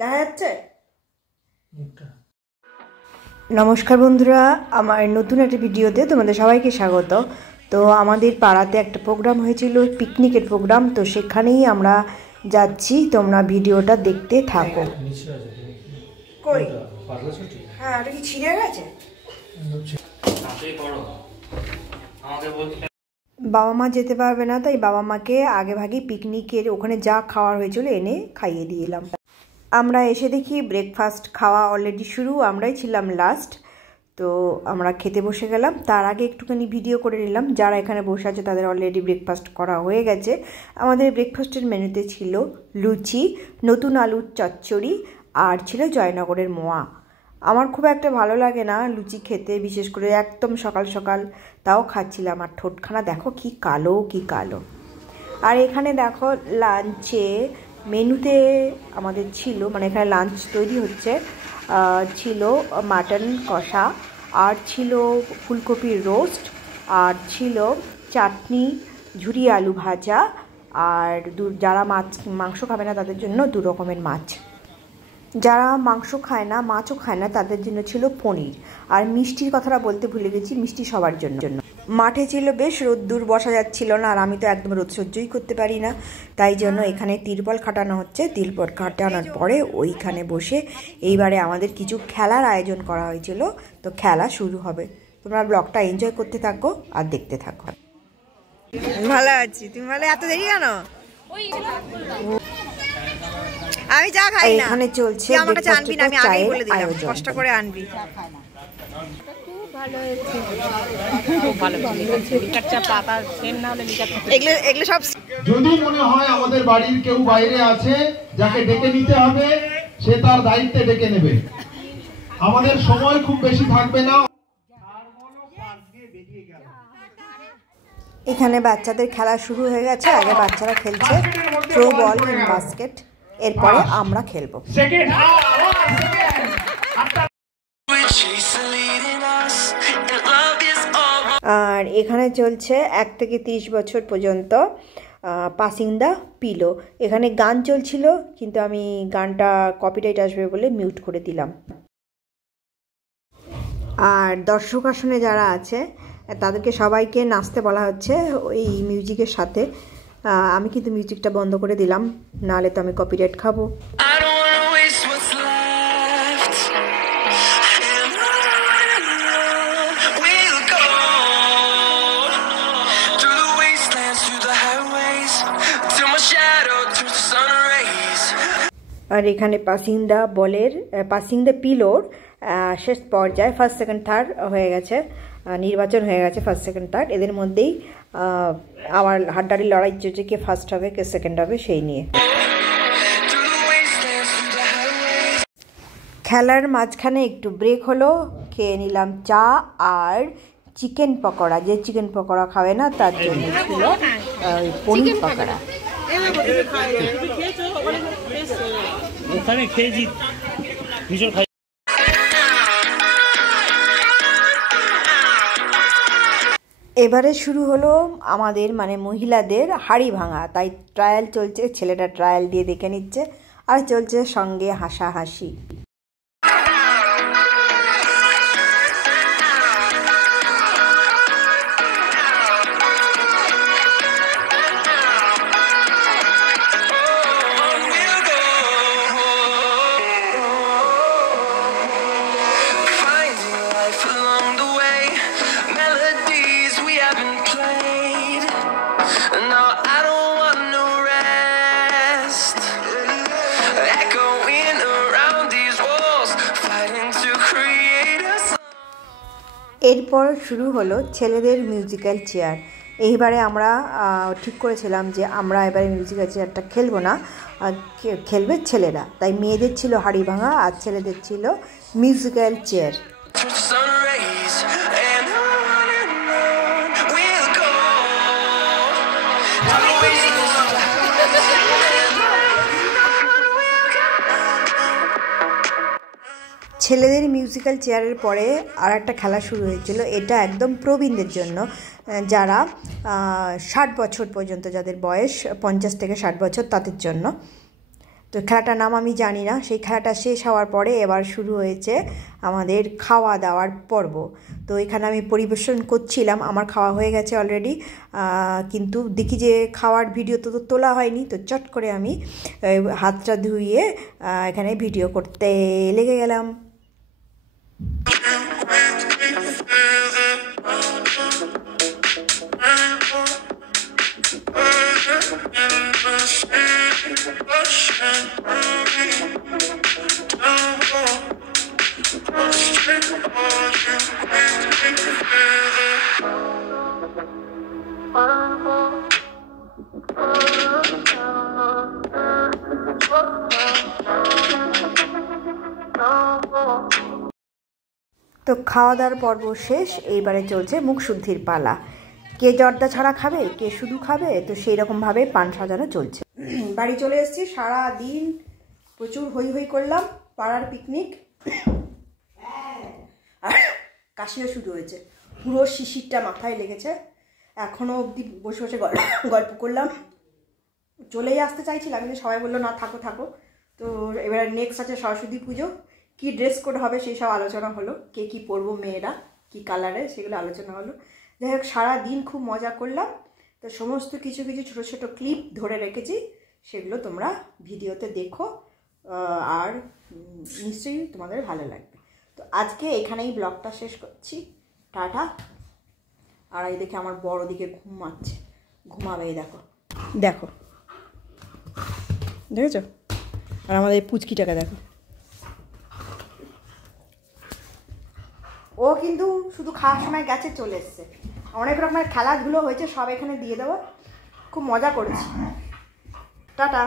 দেখা যাচ্ছে। নমস্কার বন্ধুরা, আমার নতুন একটা ভিডিওতে তোমাদের সবাইকে স্বাগত। তো আমাদের পাড়াতে একটা প্রোগ্রাম হয়েছিল, পিকনিকের প্রোগ্রাম, তো সেখানেই আমরা যাচ্ছি। তোমরা ভিডিওটা দেখতে থাকো। কই? হ্যাঁ, ওটা কি ছিঁড়ে গেছে? বাবা মা যেতে পারবে না, তাই বাবা মাকে আগে ভাগে পিকনিকের ওখানে যা খাওয়ার হয়েছিল এনে খাইয়ে দিয়ে এলাম। আমরা এসে দেখি ব্রেকফাস্ট খাওয়া অলরেডি শুরু, আমরাই ছিলাম লাস্ট। তো আমরা খেতে বসে গেলাম। তার আগে একটুখানি ভিডিও করে নিলাম। যারা এখানে বসে আছে তাদের অলরেডি ব্রেকফাস্ট করা হয়ে গেছে। আমাদের ব্রেকফাস্টের মেনুতে ছিল লুচি, নতুন আলুর চচ্চড়ি, আর ছিল জয়নগরের মোয়া। আমার খুব একটা ভালো লাগে না লুচি খেতে, বিশেষ করে একদম সকাল সকাল, তাও খাচ্ছিলাম। আর ঠোঁটখানা দেখো কি কালো কি কালো। আর এখানে দেখো লাঞ্চে মেনুতে আমাদের ছিল, মানে এখানে লাঞ্চ তৈরি হচ্ছে, ছিল মাটন কষা, আর ছিল ফুলকপির রোস্ট, আর ছিল চাটনি, ঝুরি আলু ভাজা, আর যারা মাংস খাবে না তাদের জন্য 2 রকমের মাছ। যারা মাংস খায় না, মাছও খায় না, তাদের জন্য ছিল পনির। আর মিষ্টির কথাটা বলতে ভুলে গেছি, মিষ্টি সবার জন্য। মাঠে ছিল বেশ রোদ্দুর, বসা যাচ্ছিল না, আর আমি তো একদম রোদ সহ্যই করতে পারি না, তাই জন্য এখানে তিরপল খাটানো হচ্ছে। তিরপল খাটানোর পরে ওইখানে বসে এইবারে আমাদের কিছু খেলার আয়োজন করা হয়েছিল, তো খেলা শুরু হবে। তোমরা ব্লগটা এনজয় করতে থাকো আর দেখতে থাকো। ভালো আছি, তুমি ভালো? এত দেরি কেন? আমি চা খাই না। এখানে চলছে চায়ের আয়োজন। কষ্ট করে আনবি। যদি মনে হয় আমাদের বাড়ির কেউ বাইরে আছে যাকে ডেকে নিতে হবে, সে তার দায়িত্বে ডেকে নেবে। আমাদের সময় খুব বেশি থাকবে না। এখানে বাচ্চাদের খেলা শুরু হয়ে গেছে। আগে বাচ্চারা খেলছে থ্রো বল, বাস্কেট, এরপরে আমরা খেলবো। আর এখানে চলছে 1 থেকে 30 বছর পর্যন্ত পাসিং দ্য পিলো। এখানে গান চলছিল, কিন্তু আমি গানটা কপিরাইট আসবে বলে মিউট করে দিলাম। আর দর্শক আসনে যারা আছে তাদেরকে সবাইকে নাচতে বলা হচ্ছে ওই মিউজিকের সাথে। আমি কিন্তু মিউজিকটা বন্ধ করে দিলাম, নাহলে তো আমি কপিরাইট খাবো। আর এখানে পাসিং দ্য পিলোর শেষ পর্যায়ে ফার্স্ট সেকেন্ড থার্ড হয়ে গেছে, নির্বাচন হয়ে গেছে ফার্স্ট সেকেন্ড থার্ড। এদের মধ্যেই আমার হাড্ডাহাড্ডি লড়াই চলছে, কে ফার্স্ট হবে কে সেকেন্ড হবে সেই নিয়ে। খেলার মাঝখানে একটু ব্রেক হলো, খেয়ে নিলাম চা আর চিকেন পকোড়া। যে চিকেন পকোড়া খাবে না তার জন্য ছিল পনির পকোড়া। এবারে শুরু হলো আমাদের মানে মহিলাদের হাঁড়ি ভাঙা, তাই ট্রায়াল চলছে। ছেলেটা ট্রায়াল দিয়ে দেখে নিচ্ছে, আর চলছে সঙ্গে হাসাহাসি। এরপর শুরু হলো ছেলেদের মিউজিক্যাল চেয়ার। এইবারে আমরা ঠিক করেছিলাম যে আমরা এবারে মিউজিক্যাল চেয়ারটা খেলবো না, খেলবে ছেলেরা। তাই মেয়েদের ছিল হাঁড়ি ভাঙা আর ছেলেদের ছিল মিউজিক্যাল চেয়ার। ছেলেদের মিউজিক্যাল চেয়ারের পরে আর একটা খেলা শুরু হয়েছিল। এটা একদম প্রবীণদের জন্য, যারা 60 বছর পর্যন্ত, যাদের বয়স 50 থেকে 60 বছর, তাদের জন্য। তো খেলাটার নাম আমি জানি না। সেই খেলাটা শেষ হওয়ার পরে এবার শুরু হয়েছে আমাদের খাওয়া দাওয়ার পর্ব। তো এখানে আমি পরিবেশন করছিলাম, আমার খাওয়া হয়ে গেছে অলরেডি, কিন্তু দেখি যে খাওয়ার ভিডিও তো তোলা হয়নি। তো চট করে আমি হাতটা ধুইয়ে এখানে ভিডিও করতে লেগে গেলাম। তো খাওয়া দাওয়ার পর্ব শেষ, এইবারে চলছে মুখ শুদ্ধির পালা। কে জর্দা ছাড়া খাবে, কে শুধু খাবে, তো সেই রকমভাবে পান সাজানো চলছে। বাড়ি চলে এসেছি, সারা দিন প্রচুর হই হই করলাম, পাড়ার পিকনিক, আর কাশিও শুরু হয়েছে, পুরো শিশিরটা মাথায় লেগেছে। এখনও অবধি বসে বসে গল্প করলাম, চলেই আসতে চাইছিলাম কিন্তু সবাই বললো না থাকো থাকো। তো এবার নেক্সট আছে সরস্বতী পুজো, কী ড্রেস কোড হবে সেই সব আলোচনা হলো, কে কী পরবো মেয়েরা, কী কালারে, সেগুলো আলোচনা হলো। যাই হোক সারাদিন খুব মজা করলাম। তো সমস্ত কিছু কিছু ছোটো ছোটো ক্লিপ ধরে রেখেছি, সেগুলো তোমরা ভিডিওতে দেখো, আর নিশ্চয়ই তোমাদের ভালো লাগবে। তো আজকে এখানেই ব্লগটা শেষ করছি, টাটা। আর এই দেখে আমার বড় দিকে ঘুমাচ্ছে, ঘুমাবে, দেখো দেখো, দেখেছো? আর আমাদের এই পুচকিটাকে দেখো, ও কিন্তু শুধু খাওয়ার সময় গেছে, চলে এসছে। অনেক রকমের খেলাধুলো হয়েছে, সব এখানে দিয়ে দেবো, খুব মজা করেছি। টাটা।